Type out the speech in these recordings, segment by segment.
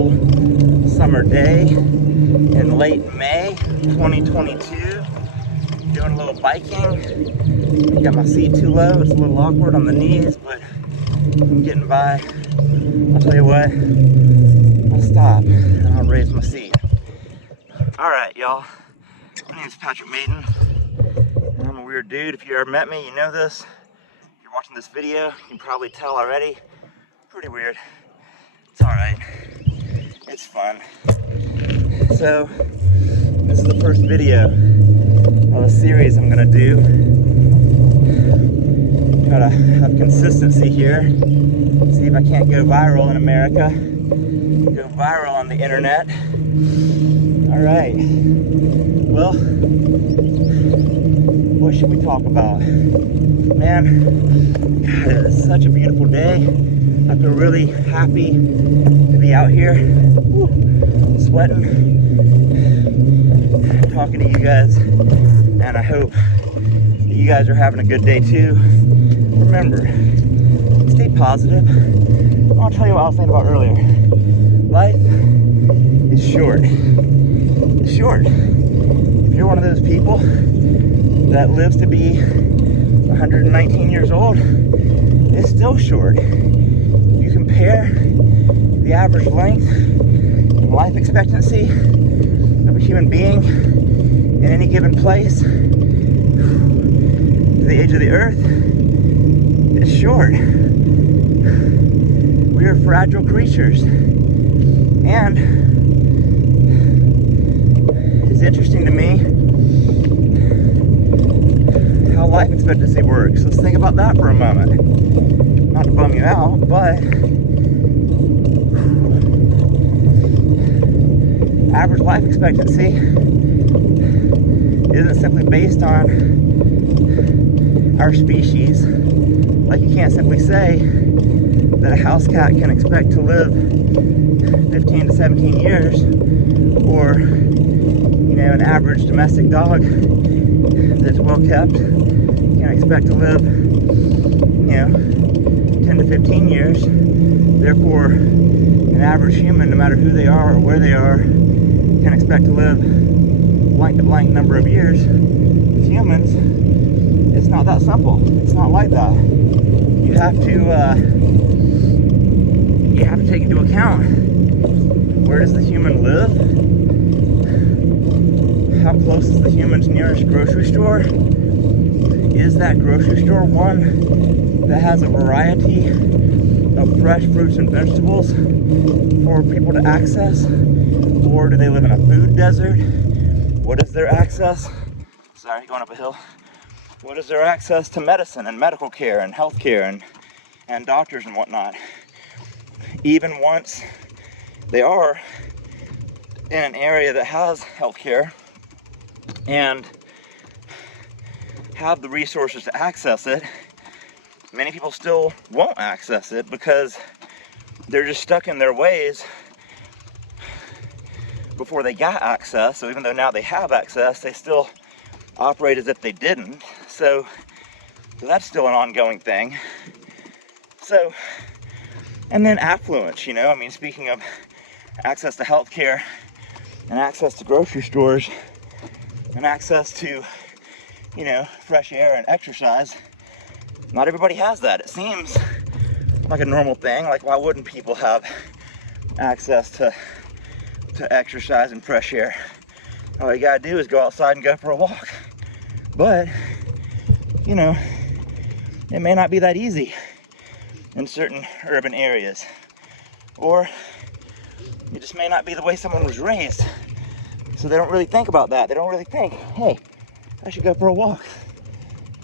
beautiful summer day in late May 2022. Doing a little biking. Got my seat too low, it's a little awkward on the knees, but I'm getting by. I'll tell you what, I'll stop and I'll raise my seat. Alright, y'all. My name is Patrick Maiden, and I'm a weird dude. If you ever met me, you know this. If you're watching this video, you can probably tell already. Pretty weird. It's alright. It's fun. So, this is the first video of a series I'm gonna do. Try to have consistency here. See if I can't go viral in America. Go viral on the internet. Alright. Well, what should we talk about? Man, God, it's such a beautiful day. I feel really happy to be out here, sweating, talking to you guys, and I hope that you guys are having a good day too. Remember, stay positive. I'll tell you what I was thinking about earlier. Life is short. It's short. If you're one of those people that lives to be 119 years old, it's still short. You compare the average length of life expectancy of a human being in any given place to the age of the earth, it's short. We are fragile creatures. And it's interesting to me how life expectancy works. Let's think about that for a moment. Not to bum you out, but average life expectancy isn't simply based on our species. Like, you can't simply say that a house cat can expect to live 15 to 17 years, or, you know, an average domestic dog that's well kept can expect to live, you know, 10 to 15 years. Therefore, an average human, no matter who they are or where they are, can expect to live blank to blank number of years. With humans, it's not that simple. It's not like that. You have to take into account, where does the human live? How close is the human's nearest grocery store? Is that grocery store one that has a variety of fresh fruits and vegetables for people to access? Or do they live in a food desert? What is their access? Sorry, going up a hill. What is their access to medicine and medical care and health care and doctors and whatnot? Even once they are in an area that has health care and have the resources to access it, many people still won't access it because they're just stuck in their ways before they got access. So even though now they have access, they still operate as if they didn't. So that's still an ongoing thing. So, and then affluence, you know, I mean, speaking of access to healthcare and access to grocery stores and access to, you know, fresh air and exercise, not everybody has that. It seems like a normal thing. Like, why wouldn't people have access to exercise and fresh air? All you gotta do is go outside and go for a walk. But, you know, it may not be that easy in certain urban areas. Or it just may not be the way someone was raised. So they don't really think about that. They don't really think, hey, I should go for a walk.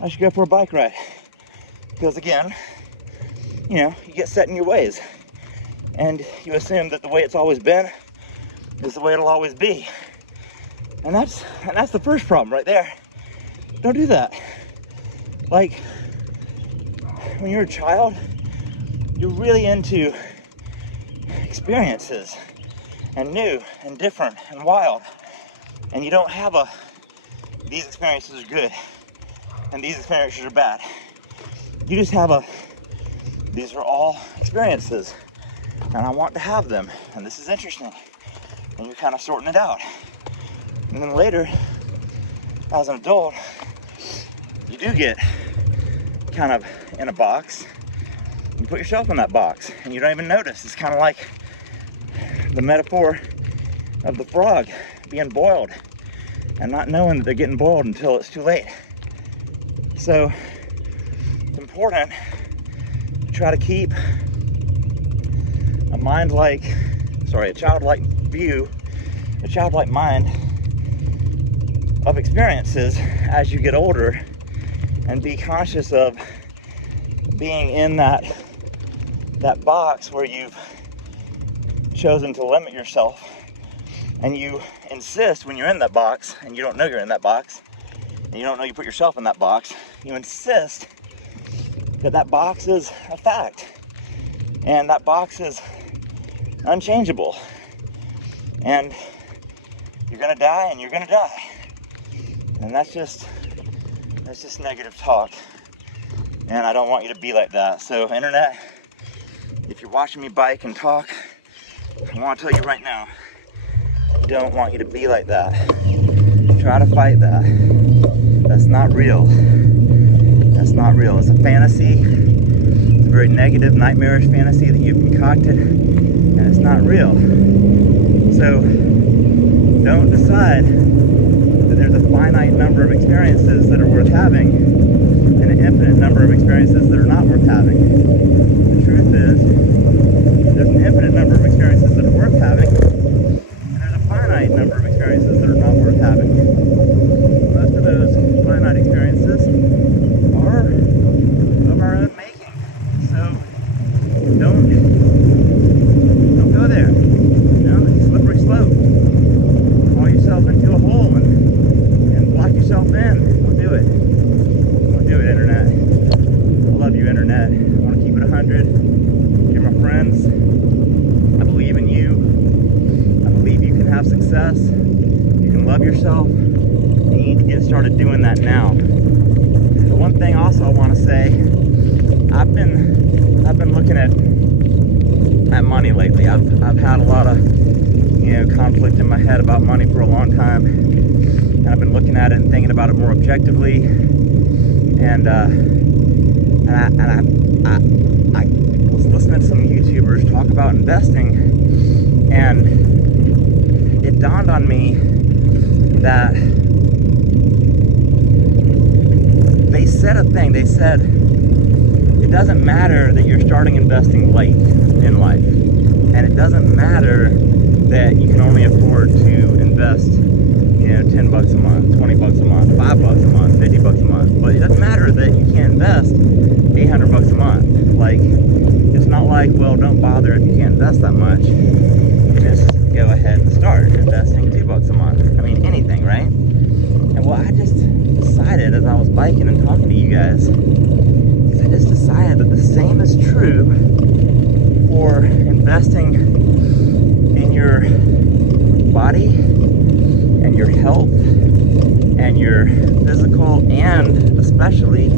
I should go for a bike ride. Because again, you know, you get set in your ways. And you assume that the way it's always been is the way it'll always be. And that's the first problem right there. Don't do that. Like, when you're a child, you're really into experiences and new and different and wild. And you don't have these experiences are good and these experiences are bad. You just have these are all experiences. and I want to have them, and this is interesting, and you're kind of sorting it out. And then later, as an adult, you do get kind of in a box. You put yourself in that box, and you don't even notice. It's kind of like the metaphor of the frog being boiled and not knowing that they're getting boiled until it's too late. So it's important to try to keep a childlike view, a childlike mind of experiences as you get older, and be conscious of being in that box where you've chosen to limit yourself, and you insist when you're in that box and you don't know you're in that box, and you don't know you put yourself in that box, you insist that box is a fact, and that box is unchangeable, and you're gonna die, and you're gonna die. And that's just negative talk, and I don't want you to be like that. So internet, if you're watching me bike and talk, I want to tell you right now, I don't want you to be like that. Try to fight that. That's not real. That's not real. It's a fantasy. It's a very negative, nightmarish fantasy that you've concocted, and it's not real. So don't decide that there's a finite number of experiences that are worth having and an infinite number of experiences that are not worth having. The truth is, there's an infinite number of experiences that are worth having, and there's a finite number of experiences that are not worth having. Most of those finite experiences are of our own making. So don't go there. It's a slippery slope. Fall yourself into a hole and lock yourself in. Don't do it. Don't do it, internet. I love you, internet. I want to keep it 100. You're my friends. I believe in you. I believe you can have success. You can love yourself. You need to get started doing that now. The one thing also I want to say, I've been looking at money lately. I've had a lot of conflict in my head about money for a long time, and I've been looking at it and thinking about it more objectively. And I was listening to some YouTubers talk about investing, and it dawned on me that they said a thing. They said it doesn't matter that you're starting investing late in life, and it doesn't matter that you can only afford to invest, $10 a month, $20 a month, $5 a month, $50 a month. But it doesn't matter that you can't invest $800 a month. Like, it's not like, well, don't bother if you can't invest that much. Just go ahead and start investing $2 a month. I mean, anything, right? And well, I just decided as I was biking and talking to you guys, I just decided that the same is true for investing in your body and your health and your physical and especially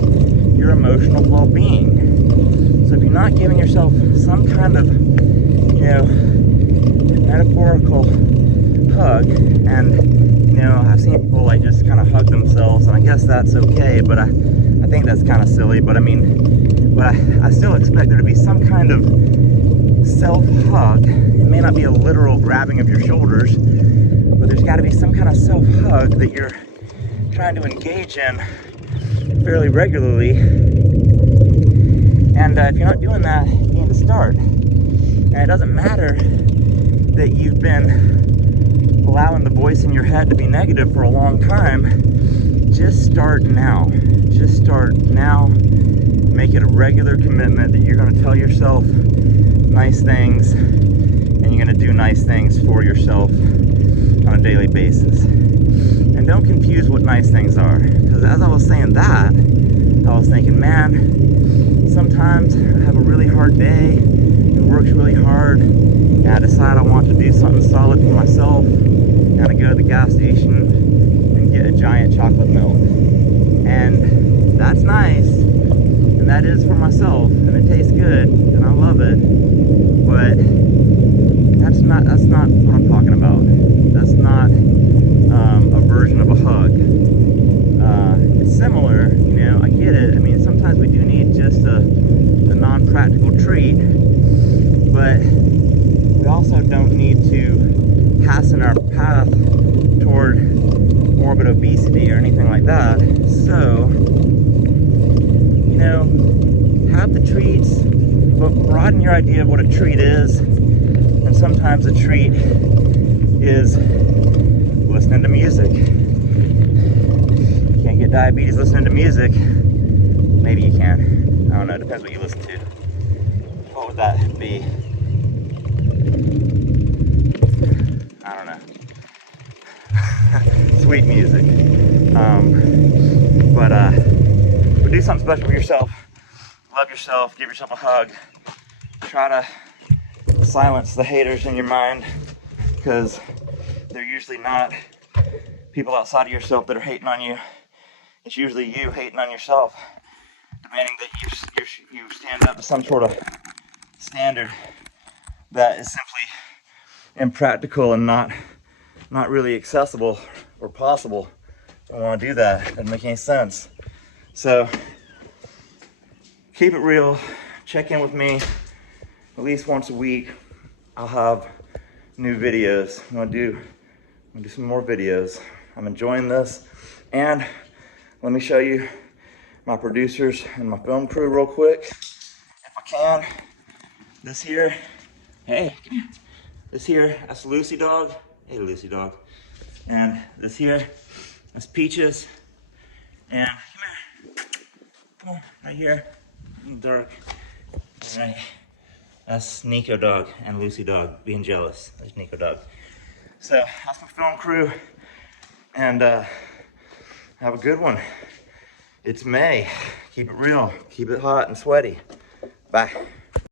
your emotional well-being. So if you're not giving yourself some kind of, metaphorical hug, and I've seen people like just kind of hug themselves, and I guess that's okay, but I think that's kind of silly. But I still expect there to be some kind of self-hug. It may not be a literal grabbing of your shoulders, but there's got to be some kind of self-hug that you're trying to engage in fairly regularly. And if you're not doing that, you need to start. And it doesn't matter that you've been allowing the voice in your head to be negative for a long time. Just start now. Just start now. Make it a regular commitment that you're going to tell yourself nice things, and you're going to do nice things for yourself on a daily basis. And don't confuse what nice things are, because as I was saying that, I was thinking, man, sometimes I have a really hard day, it works really hard, and I decide I want to do something solid for myself, and I go to the gas station and get a giant chocolate milk. And that's nice, and that is for myself, and it tastes good, and I love it, but also don't need to hasten our path toward morbid obesity or anything like that. So, you know, have the treats, but broaden your idea of what a treat is. And sometimes a treat is listening to music. You can't get diabetes listening to music. Maybe you can. I don't know, it depends what you listen to. What would that be? I don't know. Sweet music. But do something special for yourself. Love yourself, give yourself a hug. Try to silence the haters in your mind, because they're usually not people outside of yourself that are hating on you. It's usually you hating on yourself, demanding that you stand up to some sort of standard that is simply impractical and not really accessible or possible. I don't want to do that. Doesn't make any sense. So keep it real. Check in with me at least once a week. I'll have new videos. I'm gonna do some more videos. I'm enjoying this. And let me show you my producers and my film crew real quick, if I can. This here, hey, come here. This here, that's Lucy Dog. Hey, Lucy Dog. And this here, that's Peaches. And come on, right here, in the dark. Right. That's Nico Dog and Lucy Dog being jealous. There's Nico Dog. So that's my film crew. And have a good one. It's May. Keep it real. Keep it hot and sweaty. Bye.